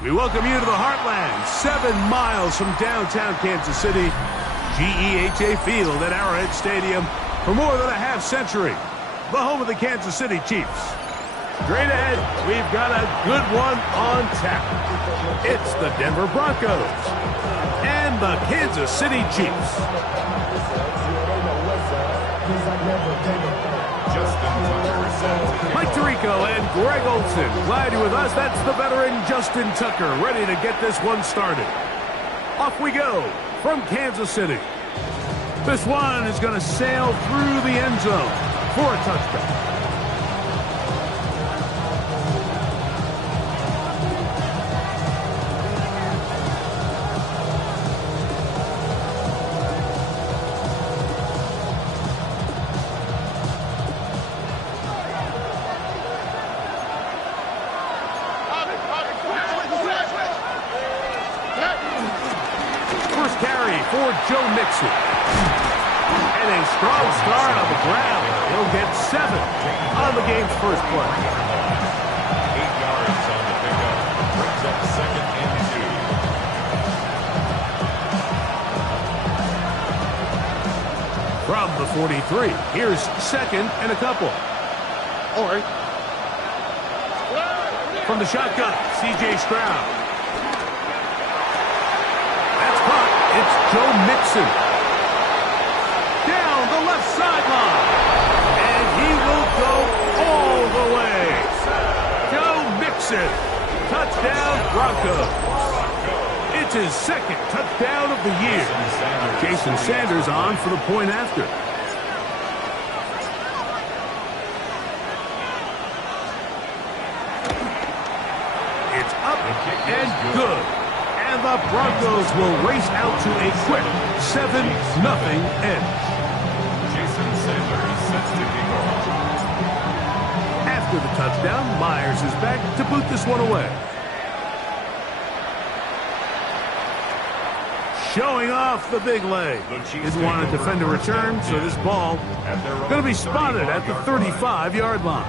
We welcome you to the Heartland, 7 miles from downtown Kansas City, GEHA Field at Arrowhead Stadium for more than a half century, the home of the Kansas City Chiefs. Straight ahead, we've got a good one on tap. It's the Denver Broncos and the Kansas City Chiefs. Mike Tirico and Greg Olson, glad you're with us. That's the veteran Justin Tucker, ready to get this one started. Off we go from Kansas City. This one is going to sail through the end zone for a touchdown. For Joe Mixon. And a strong start on the ground. He'll get 7 on the game's first play. 8 yards on the pickup. Brings up 2nd and 2. From the 43, here's 2nd and a couple. All right. From the shotgun, C.J. Stroud. It's Joe Mixon. Down the left sideline. And he will go all the way. Joe Mixon. Touchdown Broncos. It's his 2nd touchdown of the year. Jason Sanders on for the point after. It's up and good. And the Broncos will race out to a quick 7-0 edge. Jason Sanders sets to kick off. After the touchdown, Myers is back to boot this one away. Showing off the big leg. Didn't want to defend a return, so this ball going to be spotted at the 35-yard line.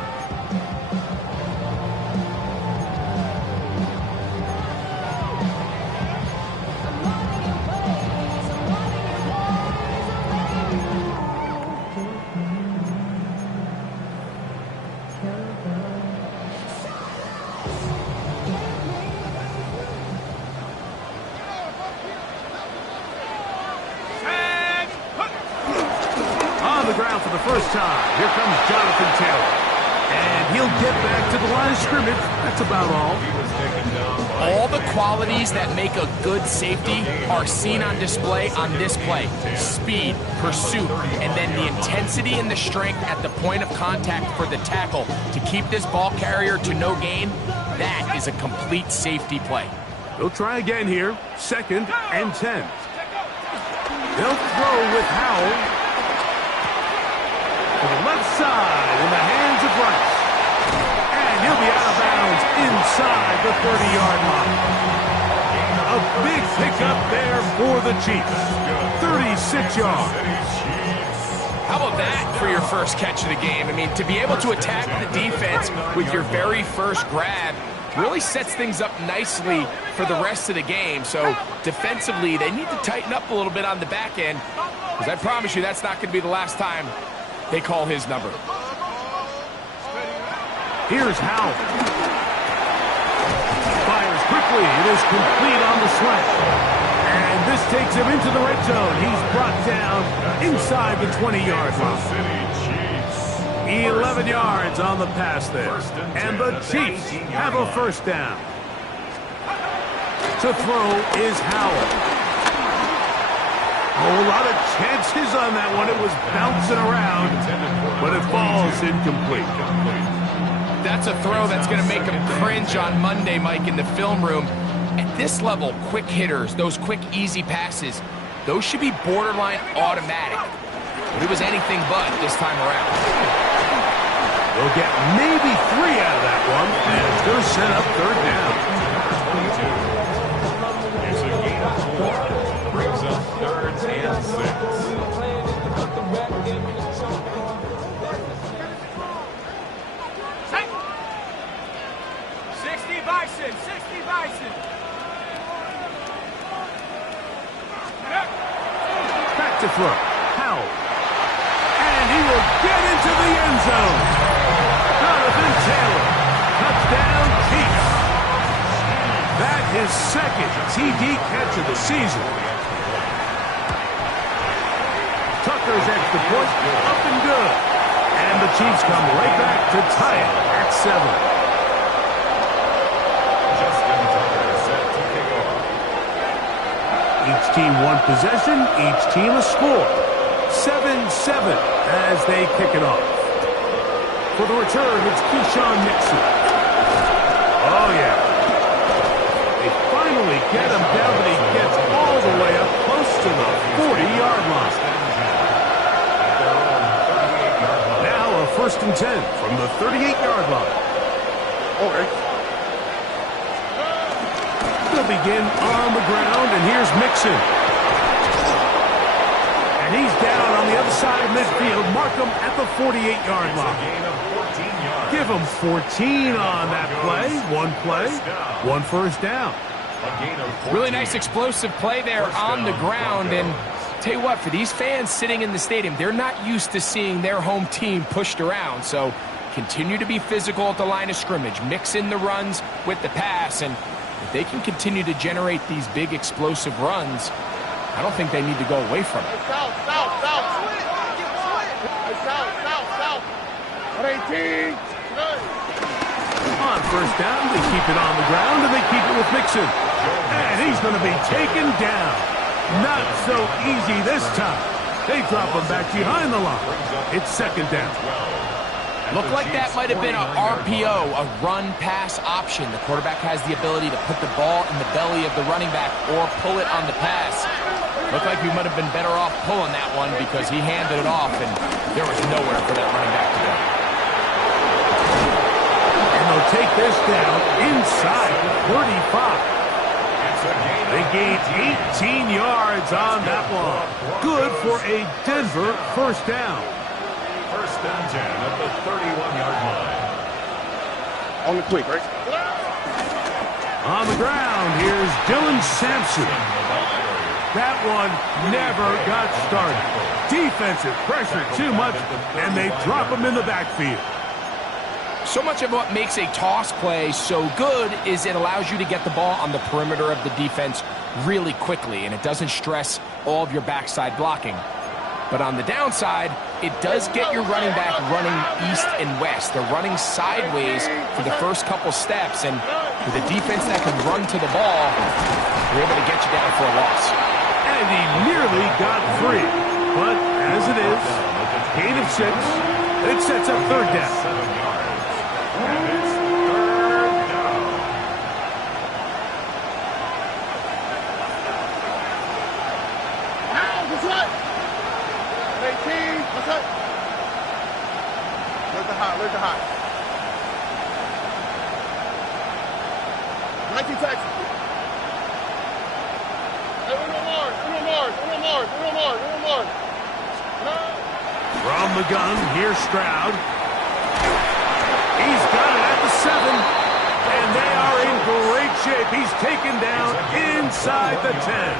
Ground for the first time. Here comes Jonathan Taylor. And he'll get back to the line of scrimmage. That's about all. All the qualities that make a good safety are seen on display on this play. Speed, pursuit, and then the intensity and the strength at the point of contact for the tackle to keep this ball carrier to no gain. That is a complete safety play. They'll try again here. 2nd and 10. They'll throw with Howell. To the left side in the hands of Rice. And he'll be out of bounds inside the 30-yard line. A big pickup there for the Chiefs. 36 yards. How about that for your first catch of the game? I mean, to be able to attack the defense with your very first grab really sets things up nicely for the rest of the game. So defensively, they need to tighten up a little bit on the back end, because I promise you that's not going to be the last time they call his number. Here's Howell. Fires quickly. It is complete on the slant. And this takes him into the red zone. He's brought down inside the 20-yard line. 11 yards on the pass there. And the Chiefs have a first down. To throw is Howell. A whole lot of chances on that one. It was bouncing around, but it falls incomplete. That's a throw that's going to make him cringe on Monday, Mike, in the film room. At this level, quick hitters, those quick, easy passes, those should be borderline automatic. But it was anything but this time around. They'll get maybe 3 out of that one, and it's going to set up 3rd down. It's a gain of 4. Brings up 3rd and 6. 60 Bison, 60 Bison. to throw. Howell. And he will get into the end zone. Jonathan Taylor. Touchdown, Chiefs. That his second TD catch of the season. Tucker's extra point up and good. And the Chiefs come right back to tie it at 7. Each team one possession, each team a score. 7-7 as they kick it off. For the return, it's Keyshawn Nixon. Oh, yeah. They finally get him down, but he gets all the way up close to the 40-yard line. Now a 1st and 10 from the 38-yard line. Okay. They'll begin on the ground, and here's Mixon. And he's down on the other side of midfield. Mark him at the 48-yard line. Give him 14 on that play. One first down. Really nice explosive play there on the ground. And tell you what, for these fans sitting in the stadium, they're not used to seeing their home team pushed around. So continue to be physical at the line of scrimmage. Mix in the runs with the pass, and if they can continue to generate these big explosive runs, I don't think they need to go away from it. On first down, they keep it on the ground, and they keep it with Mixon. And he's going to be taken down. Not so easy this time. They drop him back behind the line. It's 2nd down. Looked like that might have been a RPO, a run-pass option. The quarterback has the ability to put the ball in the belly of the running back or pull it on the pass. Looked like we might have been better off pulling that one because he handed it off, and there was nowhere for that running back to go. And they'll take this down inside the 35. They gained 18 yards on that one. Good for a Denver 1st down. 1st and 10 at the 31-yard line. On the quick, right? On the ground, here's Dylan Sampson. That one never got started. Defensive pressure too much, and they drop him in the backfield. So much of what makes a toss play so good is it allows you to get the ball on the perimeter of the defense really quickly, and it doesn't stress all of your backside blocking. But on the downside, it does get your running back running east and west. They're running sideways for the first couple steps, and with a defense that can run to the ball, they're able to get you down for a loss. And he nearly got 3. But as it is, gain of 6, it sets up 3rd down. 7 yards. And it's 3rd down. Now, that's right. 18, what's up? Where's the high? 19 Texas. Hey, Uno Mars. From the gun, here's Stroud. He's got it at the 7, and they are in great shape. He's taken down inside the 10.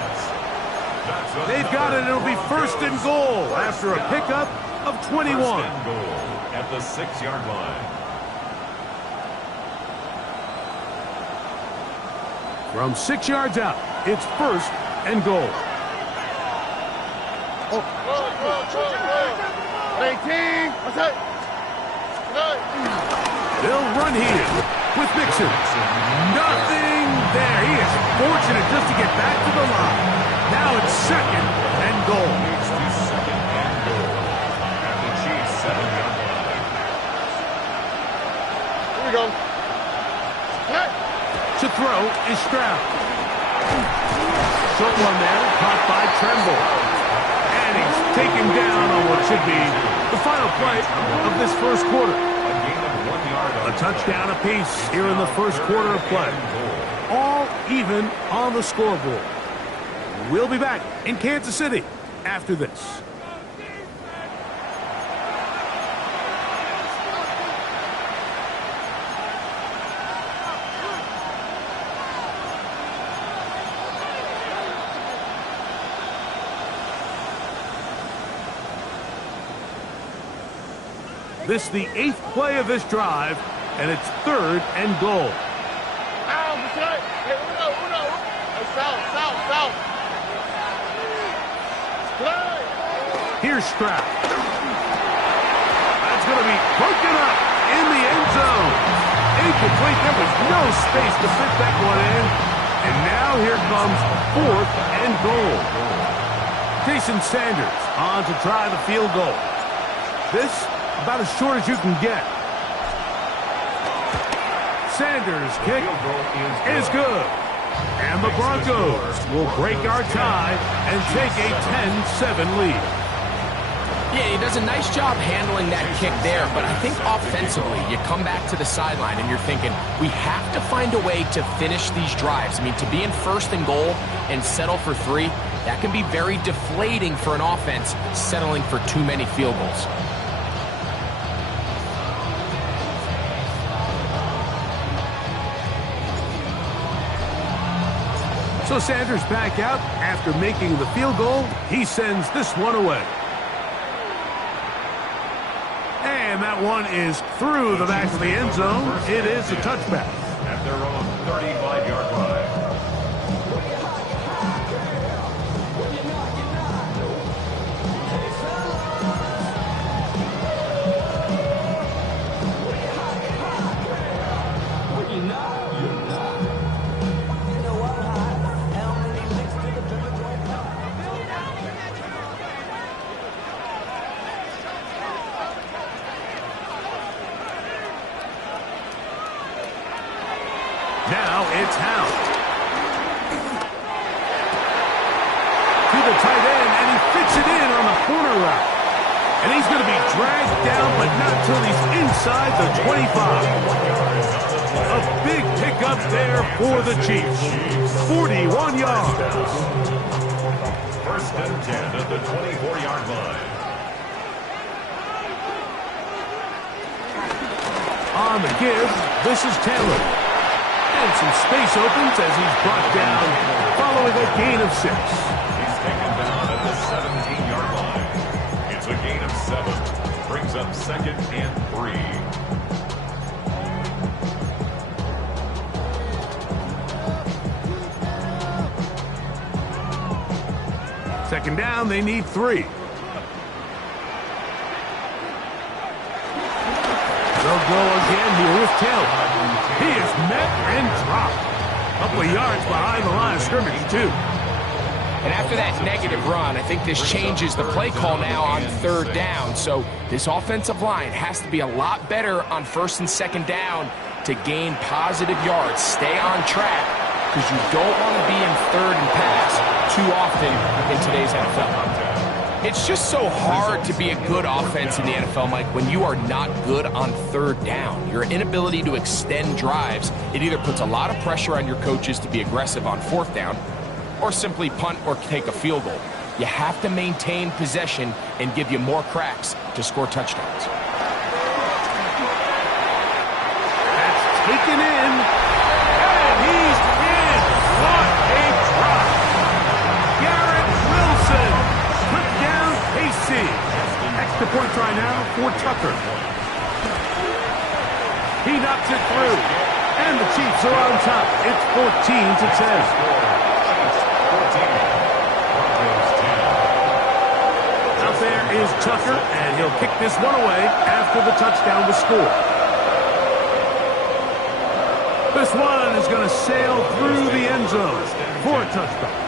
They've got it. It'll be 1st and goal after a pickup of 21. 1st and goal at the 6-yard line. From 6 yards out, it's 1st and goal. 18, what's up? They'll run here with Mixon. Nothing there. He is fortunate just to get back to the line. Now it's 2nd and goal. It's the 2nd and goal at the Chiefs' 7-yard line. Here we go. To throw is Stroud. Short one there, caught by Tremble. And he's taken down on what should be the final play of this 1st quarter. A gain of 1 yard. A touchdown apiece here in the 1st quarter of play. All even on the scoreboard. We'll be back in Kansas City after this. This is the 8th play of this drive, and it's 3rd and goal. Here's Stroud. That's going to be broken up in the end zone. Incomplete. There was no space to fit that one in. And now here comes 4th and goal. Jason Sanders on to try the field goal. This about as short as you can get. Sanders' kick is good. And the Broncos will break our tie and take a 10-7 lead. Yeah, he does a nice job handling that kick there, but I think offensively, you come back to the sideline and you're thinking, we have to find a way to finish these drives. I mean, to be in 1st and goal and settle for 3, that can be very deflating for an offense settling for too many field goals. So Sanders back out after making the field goal. He sends this one away. And that one is through the back of the end zone. It is a touchback. At their own 35-yard line. Now it's Hound. To the tight end, and he fits it in on the corner route. And he's going to be dragged down, but not until he's inside the 25. A big pickup there for the Chiefs. 41 yards. 1st and 10 at the 24-yard line. On the give, this is Taylor. And some space opens as he's brought down following a gain of 6. He's taken down at the 17-yard line. It's a gain of 7. Brings up 2nd and 3. Second down, they need 3. They'll go again here with Taylor. He is met and dropped. A couple of yards behind the line of scrimmage, too. And after that negative run, I think this changes the play call now on 3rd down. So this offensive line has to be a lot better on 1st and 2nd down to gain positive yards. Stay on track, because you don't want to be in 3rd and pass too often in today's NFL. It's just so hard to be a good offense in the NFL, Mike, when you are not good on 3rd down. Your inability to extend drives, it either puts a lot of pressure on your coaches to be aggressive on 4th down or simply punt or take a field goal. You have to maintain possession and give you more cracks to score touchdowns. That's taken in, and he's in. What a drop. Garrett Wilson put down Casey. Extra point try now for Tucker. He knocks it through, and the Chiefs are on top. It's 14-10. Out there is Tucker, and he'll kick this one away after the touchdown was scored. This one is going to sail through the end zone for a touchdown.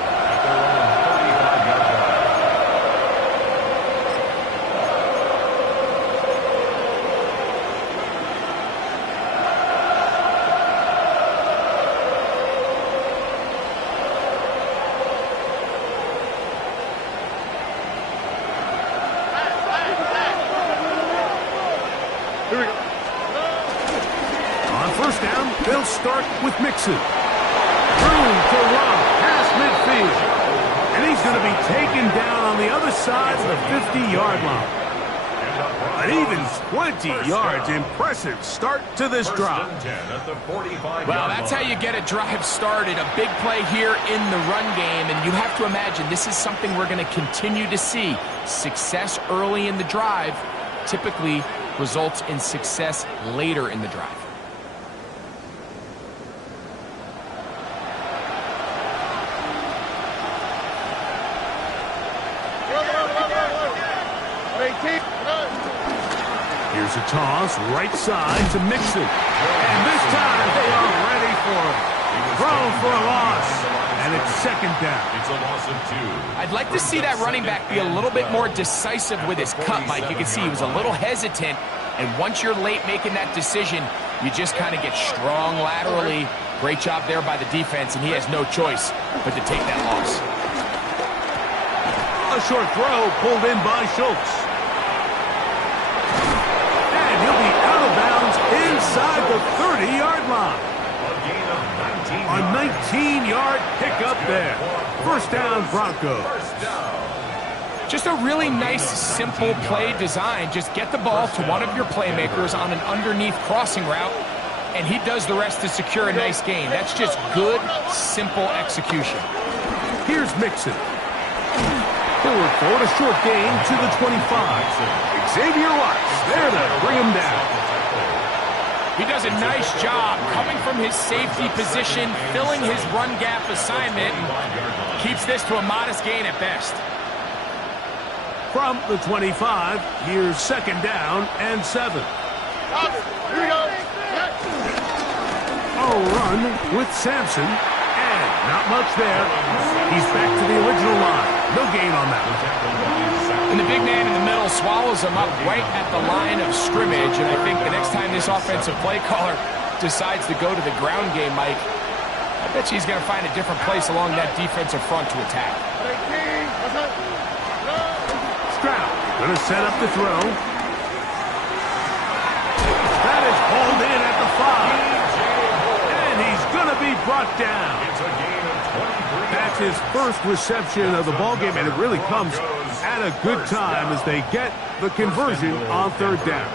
They'll start with Mixon. Room to run past midfield. And he's going to be taken down on the other side of the 50-yard line. An even 20 yards. Impressive start to this drive. Well, that's how you get a drive started. A big play here in the run game. And you have to imagine this is something we're going to continue to see. Success early in the drive typically results in success later in the drive. Here's a toss, right side to Mixon. And this time they are ready for him. Thrown for a loss. And it's second down. It's a loss of 2. I'd like to see that running back be a little bit more decisive with his cut, Mike. You can see he was a little hesitant. And once you're late making that decision, you just kind of get strong laterally. Great job there by the defense, and he has no choice but to take that loss. A short throw pulled in by Schultz. And he'll be out of bounds inside the 30-yard line. A gain of 19 A 19-yard pickup there. First down, Broncos. First down. Just a really nice, simple play design. Just get the ball to one of your playmakers on an underneath crossing route, and he does the rest to secure a nice gain. That's just good, simple execution. Here's Mixon. He'll work forward, a short gain to the 25. Xavier Watts there to bring him down. He does a nice job coming from his safety position, filling his run gap assignment, and keeps this to a modest gain at best. From the 25, here's second down and 7. Here we go. A run with Sampson, and not much there. He's back to the original line. No gain on that. And the big man in the middle swallows him up right at the line of scrimmage, and I think the next time this offensive play caller decides to go to the ground game, Mike, I bet you he's going to find a different place along that defensive front to attack. Stroud going to set up the throw. That is hauled in at the 5. And he's going to be brought down. It's a gain of 23. That's his first reception of the ballgame, and it really comes at a good time as they get the conversion on third down.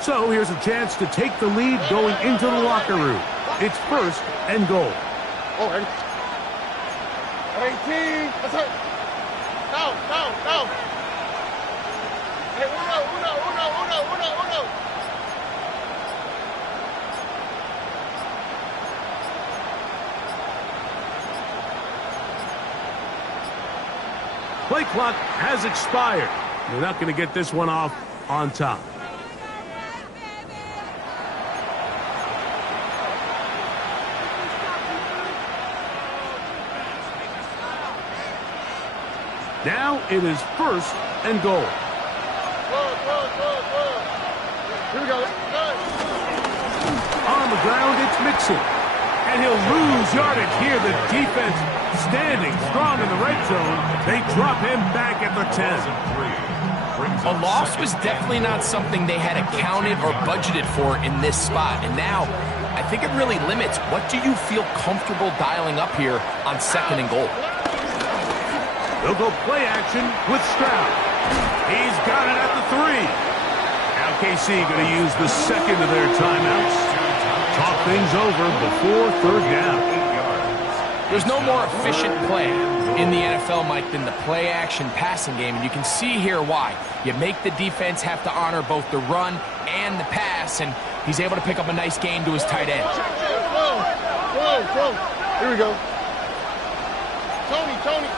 So here's a chance to take the lead going into the locker room. It's first and goal. Oh, ready? 18. That's it. No. Hey, uno. Play clock has expired. They're not going to get this one off on top. Now it is first and goal. Here we go. On the ground, it's Mixon. And he'll lose yardage here. The defense standing strong in the red zone. They drop him back at the 10. A loss was definitely not something they had accounted or budgeted for in this spot. And now, I think it really limits what do you feel comfortable dialing up here on second and goal. They'll go play action with Stroud. He's got it at the 3. Now KC going to use the second of their timeouts. Talk things over before third down. There's no more efficient play in the NFL, Mike, than the play action passing game. And you can see here why. You make the defense have to honor both the run and the pass, and he's able to pick up a nice gain to his tight end. Whoa. Here we go. Tony.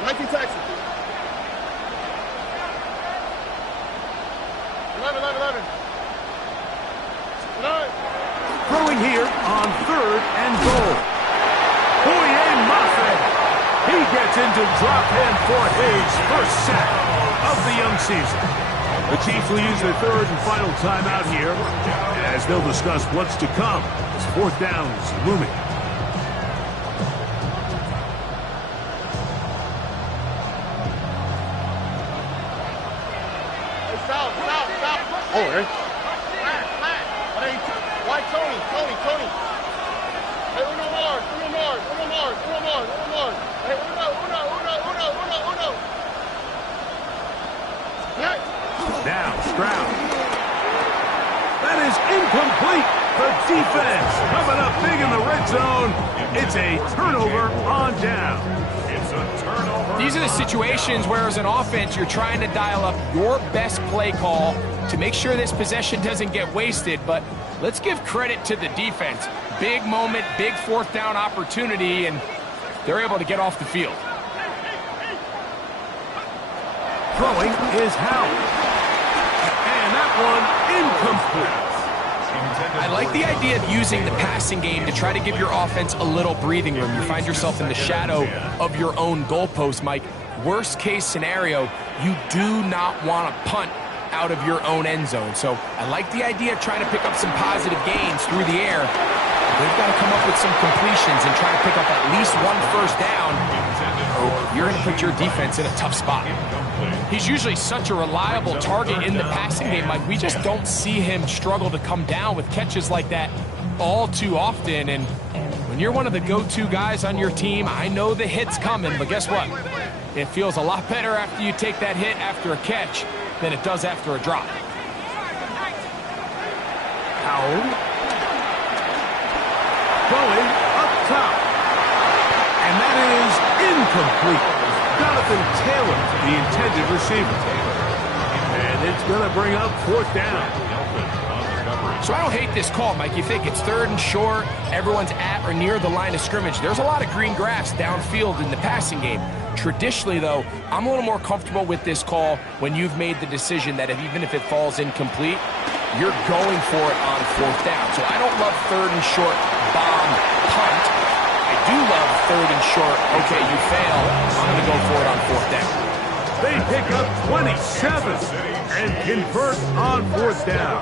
19 Texas. 11. Throwing here on third and goal. Boye Mafe. He gets into drop him for his first sack of the young season. The Chiefs will use their third and final timeout here as they'll discuss what's to come as fourth down is looming. Stop. Oh, right. Why Tony? Hey, uno more. Hey, uno. Now Stroud. That is incomplete. The defense coming up big in the red zone. It's a turnover on down. It's a turnover. These are the situations where, as an offense, you're trying to dial up your best play call to make sure this possession doesn't get wasted. But let's give credit to the defense. Big moment, big fourth down opportunity, and they're able to get off the field. Throwing is Howard. And that one incomplete. I like the idea of using the passing game to try to give your offense a little breathing room. You find yourself in the shadow of your own goalpost, Mike. Worst case scenario, you do not want to punt out of your own end zone. So I like the idea of trying to pick up some positive gains through the air. They've got to come up with some completions and try to pick up at least one first down, or you're going to put your defense in a tough spot. He's usually such a reliable target in the passing game, Mike. We just don't see him struggle to come down with catches like that all too often. And when you're one of the go-to guys on your team, I know the hit's coming, but guess what? It feels a lot better after you take that hit after a catch than it does after a drop. Howard. Going up top. And that is incomplete. Jonathan Taylor, the intended receiver. And it's going to bring up fourth down. So I don't hate this call, Mike. You think it's third and short, everyone's at or near the line of scrimmage. There's a lot of green grass downfield in the passing game. Traditionally, though, I'm a little more comfortable with this call when you've made the decision that even if it falls incomplete, you're going for it on fourth down. So I don't love third and short bomb punt. I do love third and short, okay, you fail, I'm going to go for it on fourth down. They pick up 27 and convert on fourth down.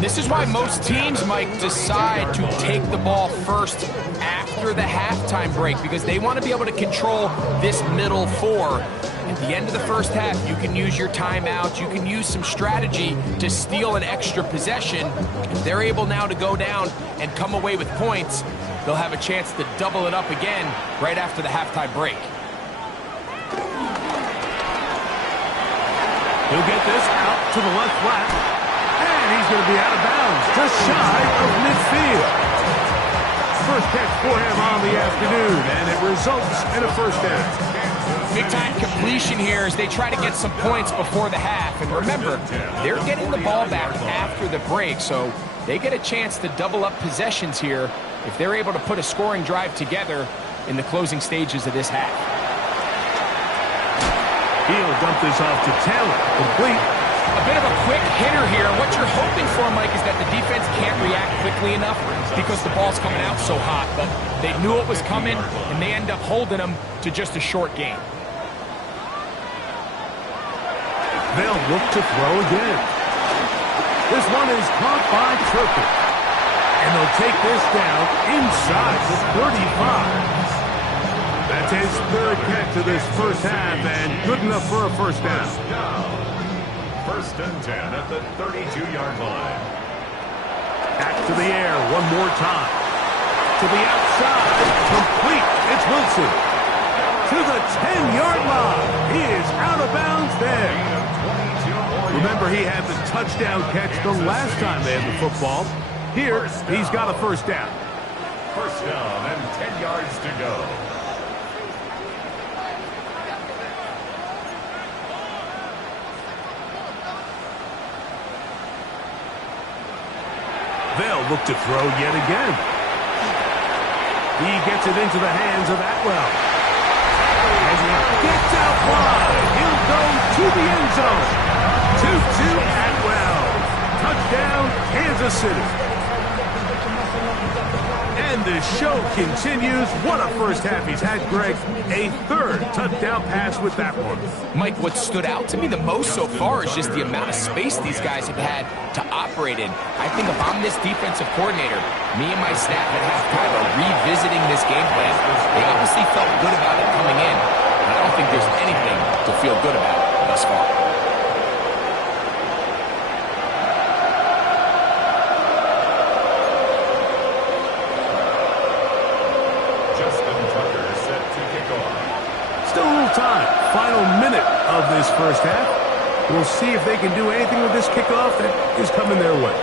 This is why most teams might decide to take the ball first after the halftime break, because they want to be able to control this middle four. At the end of the first half, you can use your timeout, you can use some strategy to steal an extra possession. If they're able now to go down and come away with points, they'll have a chance to double it up again right after the halftime break. He'll get this out to the left flat, and he's going to be out of bounds, just shy of midfield. First catch for him on the afternoon, and it results in a first down. Big-time completion here as they try to get some points before the half. And remember, they're getting the ball back after the break, so they get a chance to double up possessions here if they're able to put a scoring drive together in the closing stages of this half. He'll dump this off to Taylor, complete. A bit of a quick hitter here. What you're hoping for, Mike, is that the defense can't react quickly enough because the ball's coming out so hot. But they knew it was coming, and they end up holding them to just a short gain. They'll look to throw again. This one is caught by Turpin. And they'll take this down inside the 35. That's his third catch of this first half, and good enough for a first down. First and 10 at the 32-yard line. Back to the air one more time. To the outside, complete. It's Wilson. To the 10-yard line. He is out of bounds there. Remember, he had the touchdown catch the last time they had the football. Here, he's got a first down. First down and 10 yards to go. They'll look to throw yet again. He gets it into the hands of Atwell. As he gets out wide, he'll go to the end zone. 2-2 Atwell. Touchdown, Kansas City. And the show continues. What a first half he's had, Greg. A third touchdown pass with that one. Mike, what stood out to me the most so far is just the amount of space these guys have had to operate in. I think if I'm this defensive coordinator, me and my staff at halftime are revisiting this game plan. They obviously felt good about it coming in, and I don't think there's anything to feel good about thus far. Still a little time. Final minute of this first half. We'll see if they can do anything with this kickoff that is coming their way.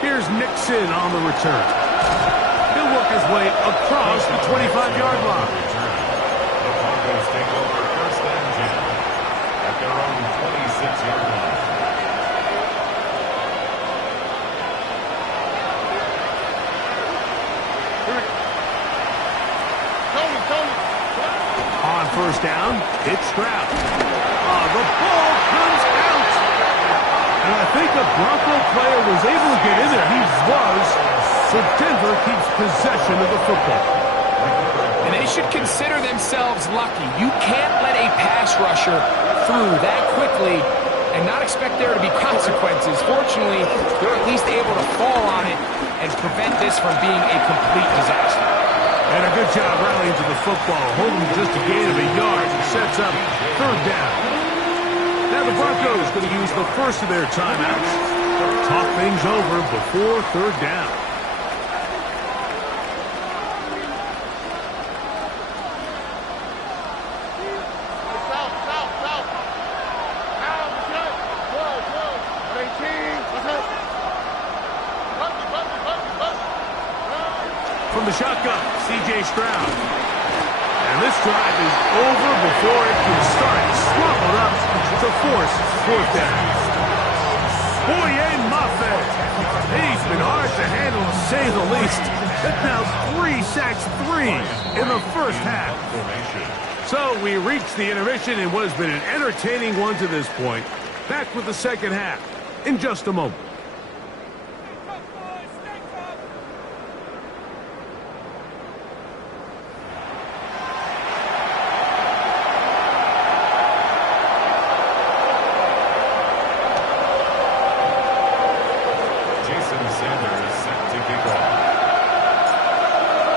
Here's Nixon on the return. He'll work his way across the 25-yard line. The Broncos take over first and 10 at their own 26-yard line. On first down, it's Stroud. The ball comes out. And I think the Bronco player was able to get in there. He was. So Denver keeps possession of the football. And they should consider themselves lucky. You can't let a pass rusher through that quickly and not expect there to be consequences. Fortunately, they're at least able to fall on it and prevent this from being a complete disaster. And a good job rallying to the football, holding just a gain of a yard and sets up third down. Now the Broncos going to use the first of their timeouts. Talk things over before third down. From the shotgun, C.J. Stroud. And this drive is over before it can start. Swallowed up to force fourth down. Boye Mafe. He's been hard to handle, to say the least. That's now 3 sacks, 3 in the first half. So we reach the intermission in what has been an entertaining one to this point. Back with the second half in just a moment.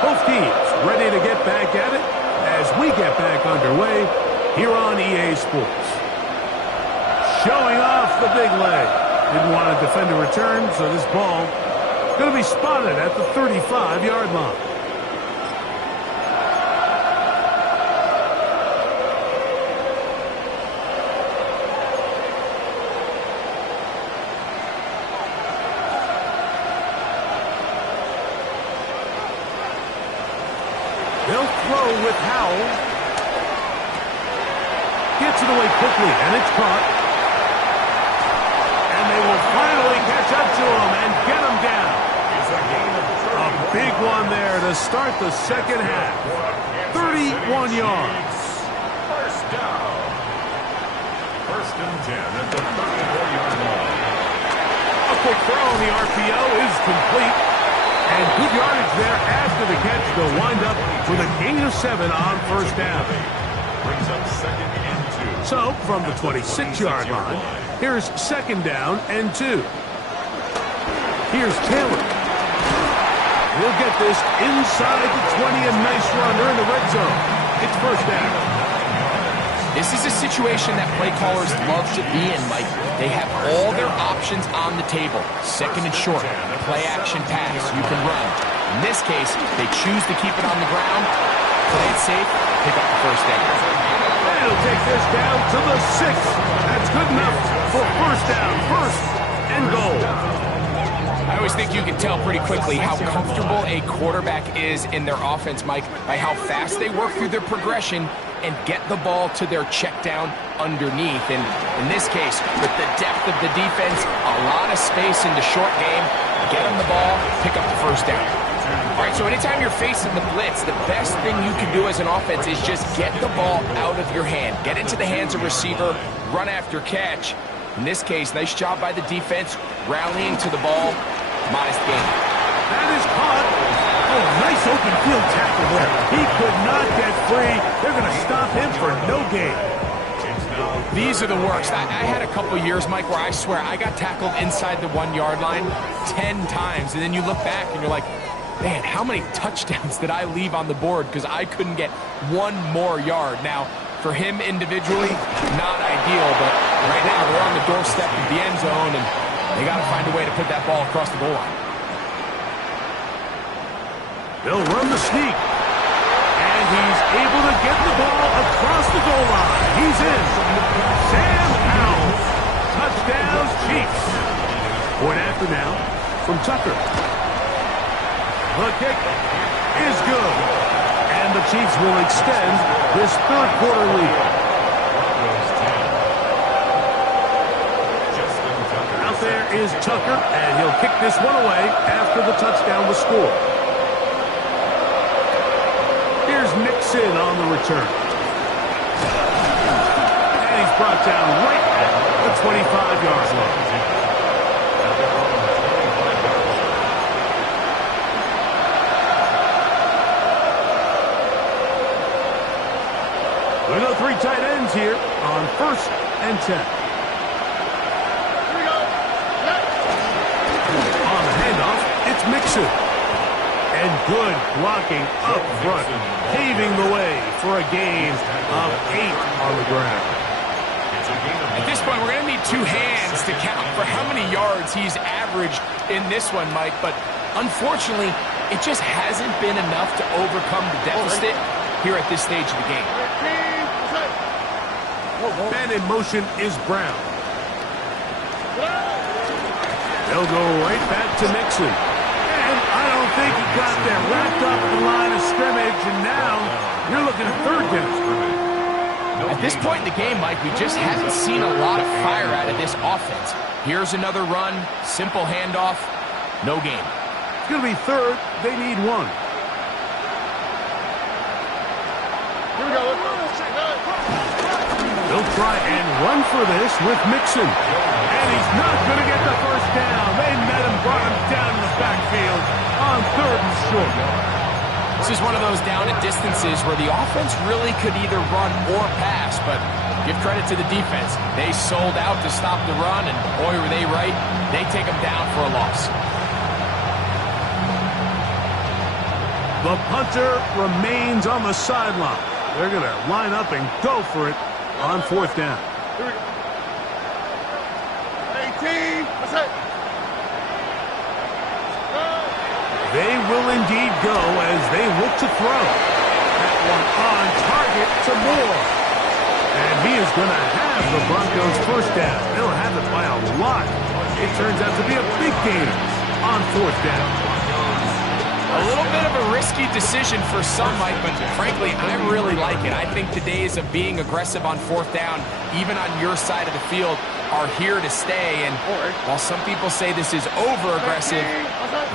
Both teams ready to get back at it as we get back underway here on EA Sports. Showing off the big leg. Didn't want to defend a return, so this ball is going to be spotted at the 35-yard line. They'll throw with Howell. Gets it away quickly, and it's caught. And they will finally catch up to him and get him down. A big one there to start the second half. 31 yards. First down. First and 10 at the 34-yard line. A quick throw on the RPO is complete. And good yardage there after the catch. They'll wind up with a gain of 7 on first down. Brings up second and 2. So, from the 26-yard line, here's second down and 2. Here's Taylor. He'll get this inside the 20, a nice run. They're in the red zone. It's first down. This is a situation that play callers love to be in, Mike. They have all their options on the table. Second and short, play action pass, you can run. In this case, they choose to keep it on the ground, play it safe, pick up the first down. And he'll take this down to the 6. That's good enough for first down, first and goal. I always think you can tell pretty quickly how comfortable a quarterback is in their offense, Mike, by how fast they work through their progression and get the ball to their check down underneath. And in this case, with the depth of the defense, a lot of space in the short game, get them the ball, pick up the first down. All right, so anytime you're facing the blitz, the best thing you can do as an offense is just get the ball out of your hand. Get into the hands of receiver, run after catch. In this case, nice job by the defense, rallying to the ball, modest gain. That is caught. Oh, nice open field tackle there. He could not get free. They're going to stop him for no gain. These are the worst. I had a couple years, Mike, where I swear I got tackled inside the 1-yard line 10 times. And then you look back and you're like, man, how many touchdowns did I leave on the board because I couldn't get one more yard? Now, for him individually, not ideal, but right now they're on the doorstep of the end zone, and they got to find a way to put that ball across the goal line. They'll run the sneak. And he's able to get the ball across the goal line. He's in. Sam Howell. Touchdowns, Chiefs. Point after now from Tucker. The kick is good. And the Chiefs will extend this third quarter lead. Out there is Tucker, and he'll kick this one away after the touchdown was scored. Here's Mixon on the return. And he's brought down right at the 25-yard line. We go 3 tight ends here on 1st and 10. On the handoff, it's Mixon. And good blocking up front, paving the way for a gain of 8 on the ground. At this point, we're going to need 2 hands to count for how many yards he's averaged in this one, Mike. But unfortunately, it just hasn't been enough to overcome the deficit here at this stage of the game. Man in motion is Brown. They'll go right back to Mixon. And I don't think he got there. Wrapped up at the line of scrimmage, and now you're looking at 3rd down. At this point in the game, Mike, we just haven't seen a lot of fire out of this offense. Here's another run, simple handoff, no gain. It's going to be 3rd. They need 1. Here we go. They'll try and run for this with Mixon. And he's not going to get the first down. They met him, brought him down in the backfield on 3rd and short. This is one of those down and distances where the offense really could either run or pass, but give credit to the defense. They sold out to stop the run, and boy, were they right. They take them down for a loss. The punter remains on the sideline. They're going to line up and go for it on 4th down. Here we go. 18. That's it. They will indeed go as they look to throw. That one on target to Moore. And he is going to have the Broncos first down. They'll have it by a lot. It turns out to be a big gain on 4th down. A little bit of a risky decision for some, Mike, but frankly, I really like it. I think the days of being aggressive on 4th down, even on your side of the field, are here to stay. And while some people say this is over-aggressive,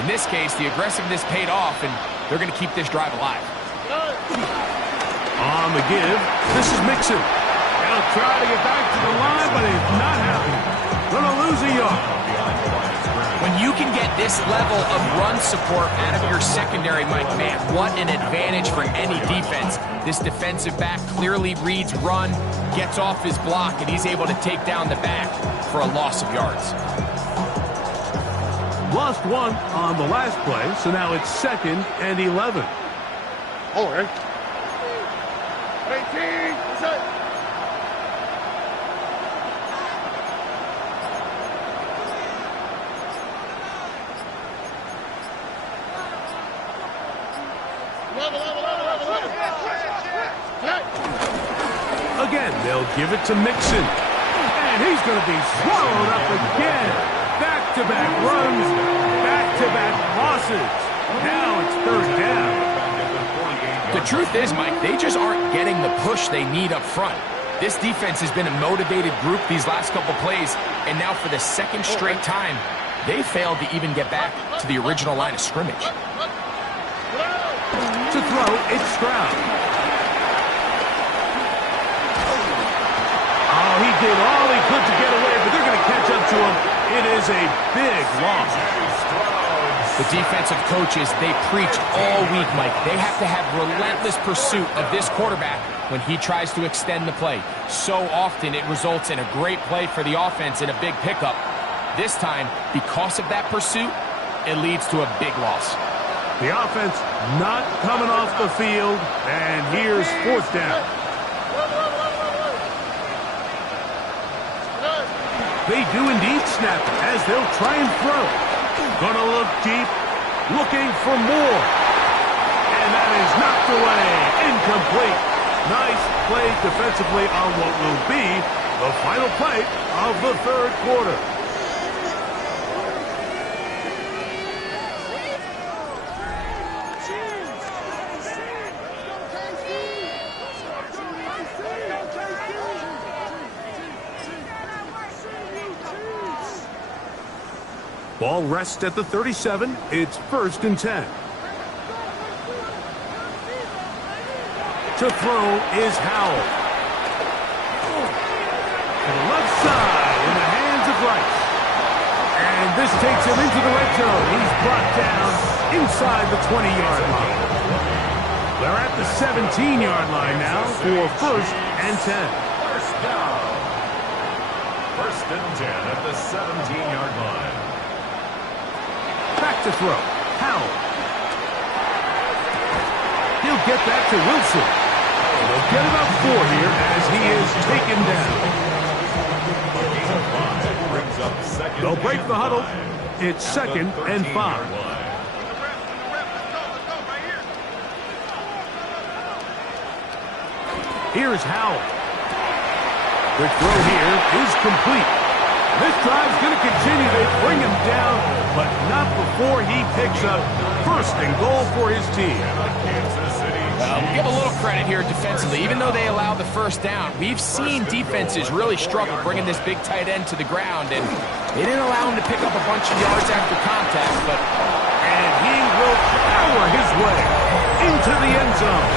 in this case, the aggressiveness paid off, and they're going to keep this drive alive. On the give, this is Mixon. He'll try to get back to the line, but he's not happy. Going to lose a yard. When you can get this level of run support out of your secondary, Mike, man, what an advantage for any defense. This defensive back clearly reads run, gets off his block, and he's able to take down the back for a loss of yards. Lost 1 on the last play, so now it's 2nd and 11. Oh, right. 18. That's it. Again, they'll give it to Mixon. And he's going to be swallowed up again. Back-to-back runs, back-to-back losses. Now it's 3rd down. The truth is, Mike, they just aren't getting the push they need up front. This defense has been a motivated group these last couple plays, and now for the 2nd straight time, they failed to even get back to the original line of scrimmage. To throw, it's Stroud. Oh, he did all he could to get away, but they're going to catch up to him. It is a big loss. The defensive coaches, they preach all week, Mike. They have to have relentless pursuit of this quarterback when he tries to extend the play. So often it results in a great play for the offense and a big pickup. This time, because of that pursuit, it leads to a big loss. The offense not coming off the field, and here's 4th down. They do indeed snap it as they'll try and throw. Gonna look deep, looking for more. And that is knocked away, incomplete. Nice play defensively on what will be the final play of the 3rd quarter. Ball rests at the 37. It's 1st and 10. To throw is Howell. To the left side in the hands of Rice. And this takes him into the red zone. He's brought down inside the 20-yard line. They're at the 17-yard line now for 1st and 10. First down. 1st and 10 at the 17-yard line. Back to throw. Howell. He'll get that to Wilson. They'll get about 4 here as he is taken down. They'll break the huddle. It's 2nd and 5. Here's Howell. The throw here is complete. This drive's going to continue. They bring him down, but not before he picks up 1st and goal for his team. We'll give a little credit here defensively. Even though they allowed the 1st down, we've seen defenses really struggle bringing this big tight end to the ground, and they didn't allow him to pick up a bunch of yards after contact, and he will power his way into the end zone.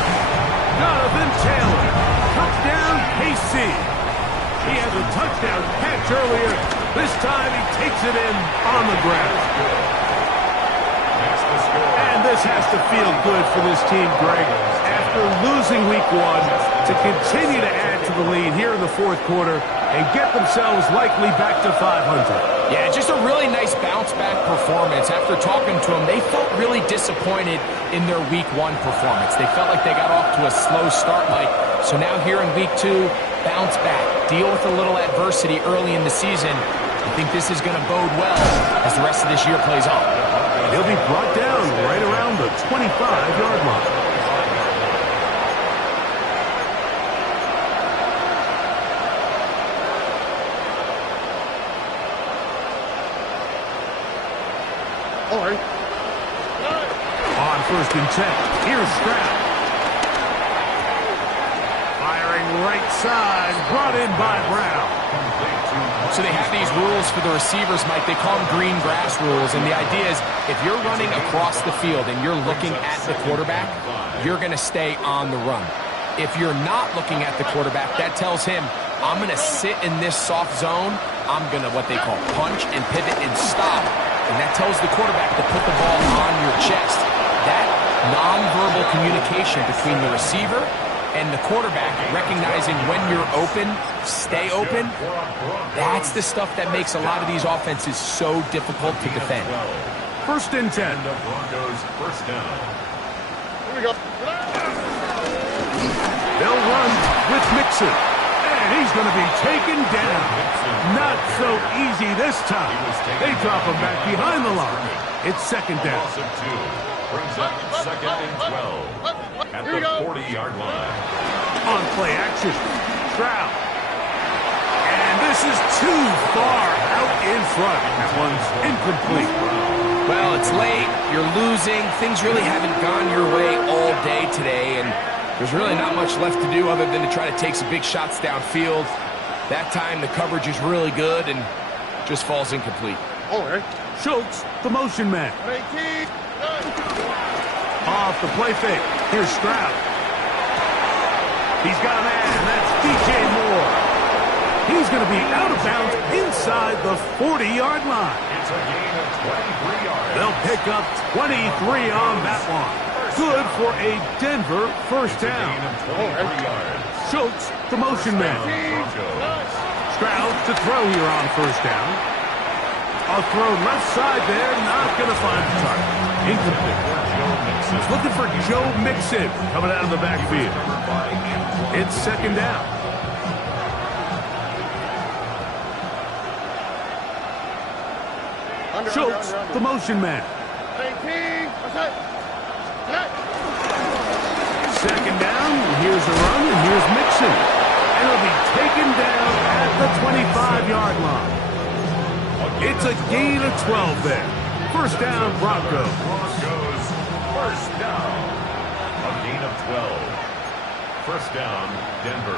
Jonathan Taylor, touchdown KC. He had a touchdown catch earlier. This time he takes it in on the ground. And this has to feel good for this team, Greg. After losing week 1, to continue to add to the lead here in the 4th quarter and get themselves likely back to 500. Yeah, just a really nice bounce-back performance. After talking to them, they felt really disappointed in their week 1 performance. They felt like they got off to a slow start, Mike. So now here in week 2, bounce back, deal with a little adversity early in the season. I think this is going to bode well as the rest of this year plays on. He'll be brought down right around the 25-yard line. On 1st and 10, here's Stroud. Firing right side, brought in by Brown. So they have these rules for the receivers, Mike. They call them green grass rules, and the idea is if you're running across the field and you're looking at the quarterback, you're going to stay on the run. If you're not looking at the quarterback, that tells him, I'm going to sit in this soft zone. I'm going to what they call punch and pivot and stop. And that tells the quarterback to put the ball on your chest. That nonverbal communication between the receiver and the quarterback, recognizing when you're open, stay open, that's the stuff that makes a lot of these offenses so difficult to defend. 1st and 10. The Broncos 1st down. Here we go. They'll run with Mixon. And he's going to be taken down. Not so easy this time. They drop him back behind the line. It's 2nd down. Loss of 2. Brings up 2nd and 12. At the 40-yard line. On play action, Stroud. And this is too far out in front. That one's incomplete. Well, it's late. You're losing. Things really haven't gone your way all day today, and there's really not much left to do other than to try to take some big shots downfield. That time, the coverage is really good and just falls incomplete. Schultz, the motion man. Off the play fake. Here's Stroud. He's got a man. That's DJ Moore. He's going to be out of bounds inside the 40-yard line. It's a gain of 23 yards. They'll pick up 23 on that one. Good for a Denver 1st down. Schultz, the motion man. Stroud to throw here on 1st down. A throw left side there, not going to find the target. Incomplete. He's looking for Joe Mixon coming out of the backfield. It's 2nd down. Schultz, the motion man. 2nd down, here's a run, and here's Mixon. And he'll be taken down at the 25-yard line. It's a gain of 12 there. 1st down, Broncos. Broncos 1st down. A gain of 12. 1st down, Denver.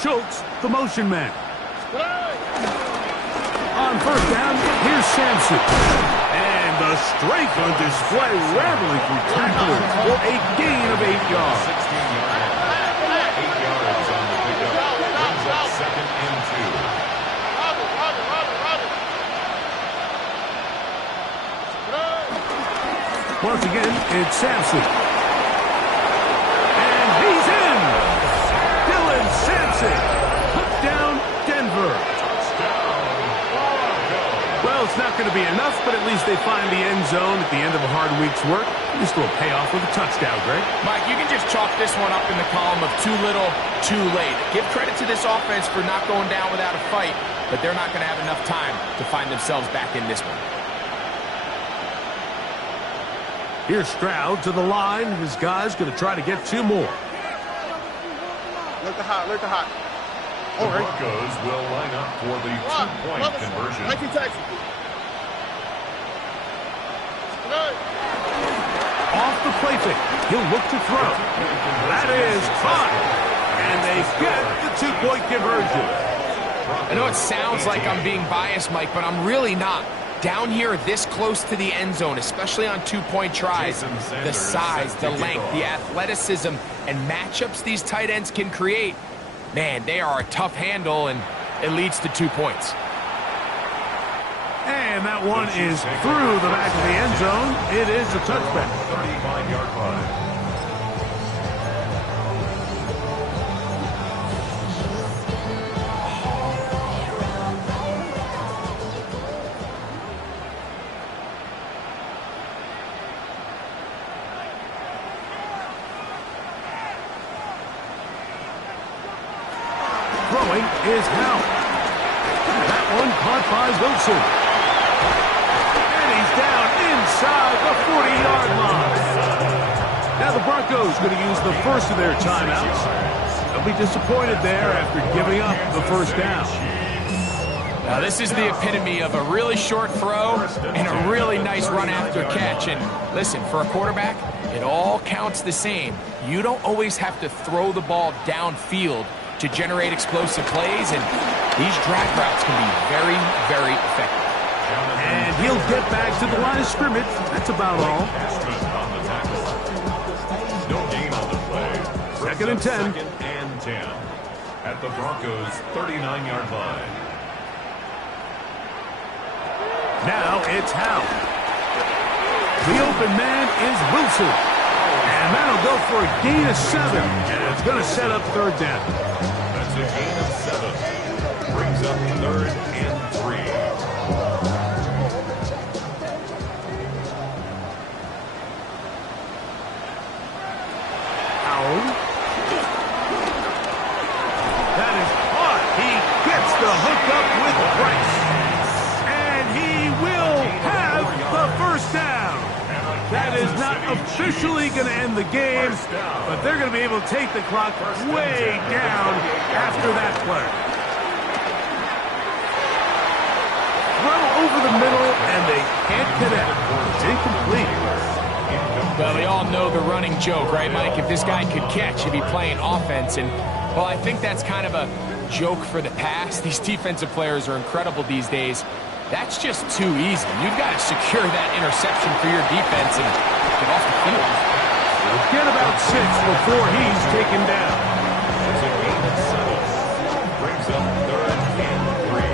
Schultz, the motion man. On first down, here's Sampson. And the strength on display, rattling through tacklers for a gain of 8 yards. 16 yards. 8 yards on the pickup. Brings up second and 2. Once again, it's Sampson. And he's in! Dylan Sampson! Touchdown, Denver! Well, it's not going to be enough, but at least they find the end zone at the end of a hard week's work. Just a little payoff with a touchdown, Greg. Mike, you can just chalk this one up in the column of too little, too late. Give credit to this offense for not going down without a fight, but they're not going to have enough time to find themselves back in this one. Here's Stroud to the line. His guy's going to try to get 2 more. Look the hot, look the hot. The Broncos will line up for the 2-point conversion. Off the play fake. He'll look to throw. That is caught. And they get the 2-point conversion. I know it sounds like I'm being biased, Mike, but I'm really not. Down here this close to the end zone, especially on 2-point tries, the size, the length, the athleticism, and matchups these tight ends can create, man, they are a tough handle, and it leads to 2 points. And that one is through the back of the end zone. It is a touchback. 35-yard line. Throwing is Howe. That one caught by Wilson. And he's down inside the 40-yard line. Now the Broncos going to use the first of their timeouts. They'll be disappointed there after giving up the first down. Now this is the epitome of a really short throw and a really nice run after catch. And listen, for a quarterback, it all counts the same. You don't always have to throw the ball downfield to generate explosive plays, and these drag routes can be very, very effective. And he'll get back to the line of scrimmage. That's about all. No gain on the play. Second and 10. Second and 10 at the Broncos' 39-yard line. Now it's Howe. The open man is Wilson. And that'll go for a gain of 7. And it's going to set up third down. That's a gain of 7. Brings up third and 3. Howell. That is hard. He gets the hookup with Price. And he will have the first down. That is not officially going to end the game, but they're going to be able to take the clock way down after that play. Throw over the middle, and they can't connect. It's incomplete. Well, we all know the running joke, right, Mike? If this guy could catch, he'd be playing offense. And, well, I think that's kind of a joke for the past. These defensive players are incredible these days. That's just too easy. You've got to secure that interception for your defense and get off the field. We'll get about 6 before he's taken down. It's a gain of 7. Brings up third and 3.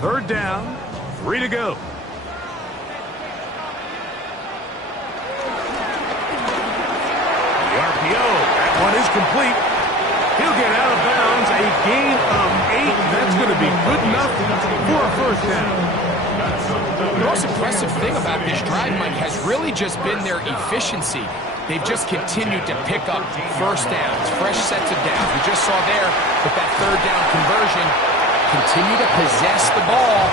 Third down, 3 to go. The RPO, that one is complete. He'll get out of bounds, a gain of 8. That's going to be good enough for a first down. The most impressive thing about this drive, Mike, has really just been their efficiency. They've just continued to pick up first downs, fresh sets of downs. We just saw there with that third down conversion, continue to possess the ball.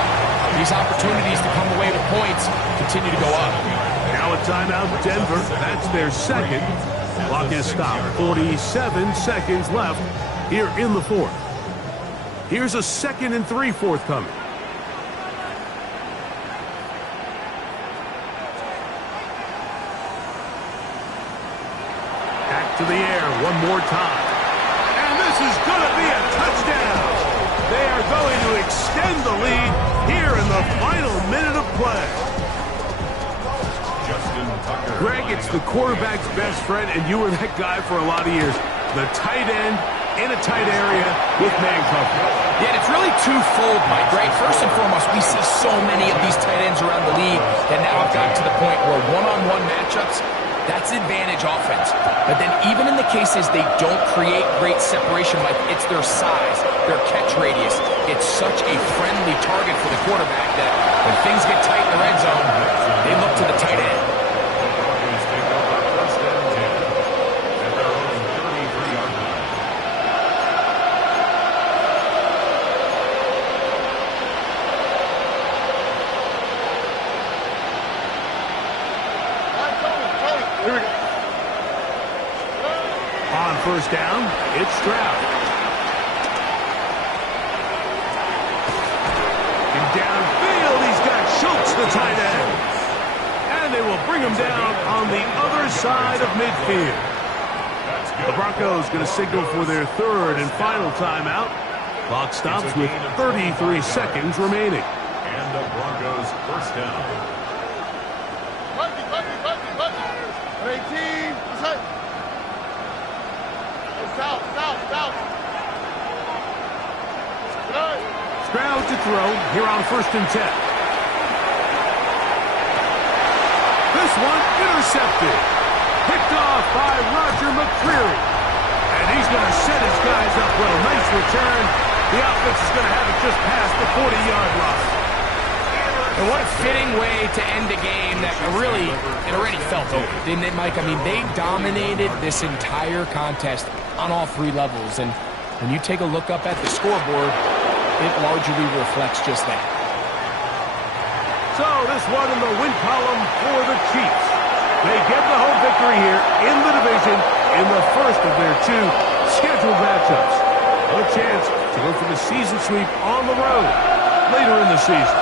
These opportunities to come away with points continue to go up. Now a timeout, Denver. That's their second. Clock is stopped. 47 seconds left here in the fourth. Here's a 2nd and 3 forthcoming. to the air one more time. And this is going to be a touchdown. They are going to extend the lead here in the final minute of play. Greg, it's the quarterback's best friend, and you were that guy for a lot of years. The tight end in a tight area with man coverage. Yeah, and it's really twofold, Mike, right? First and foremost, we see so many of these tight ends around the league that now have gotten to the point where one-on-one matchups, that's advantage offense. But then even in the cases they don't create great separation, Mike, it's their size, their catch radius. It's such a friendly target for the quarterback that when things get tight in the red zone, they look to the tight end. On first down, it's Stroud. And downfield, he's got Schultz, the tight end. And they will bring him down on the other side of midfield. The Broncos going to signal for their third and final timeout. Clock stops with 33 seconds remaining. And the Broncos first down. 18, outside. South. Stroud to throw here on 1st and 10. This one intercepted. Picked off by Roger McCreary. And he's going to set his guys up well. Nice return. The offense is going to have it just past the 40-yard line. And what a fitting way to end a game that really, it already felt over, didn't it, Mike? I mean, they dominated this entire contest on all three levels. And when you take a look up at the scoreboard, it largely reflects just that. So this one in the win column for the Chiefs. They get the home victory here in the division in the first of their two scheduled matchups. A chance to go for the season sweep on the road later in the season.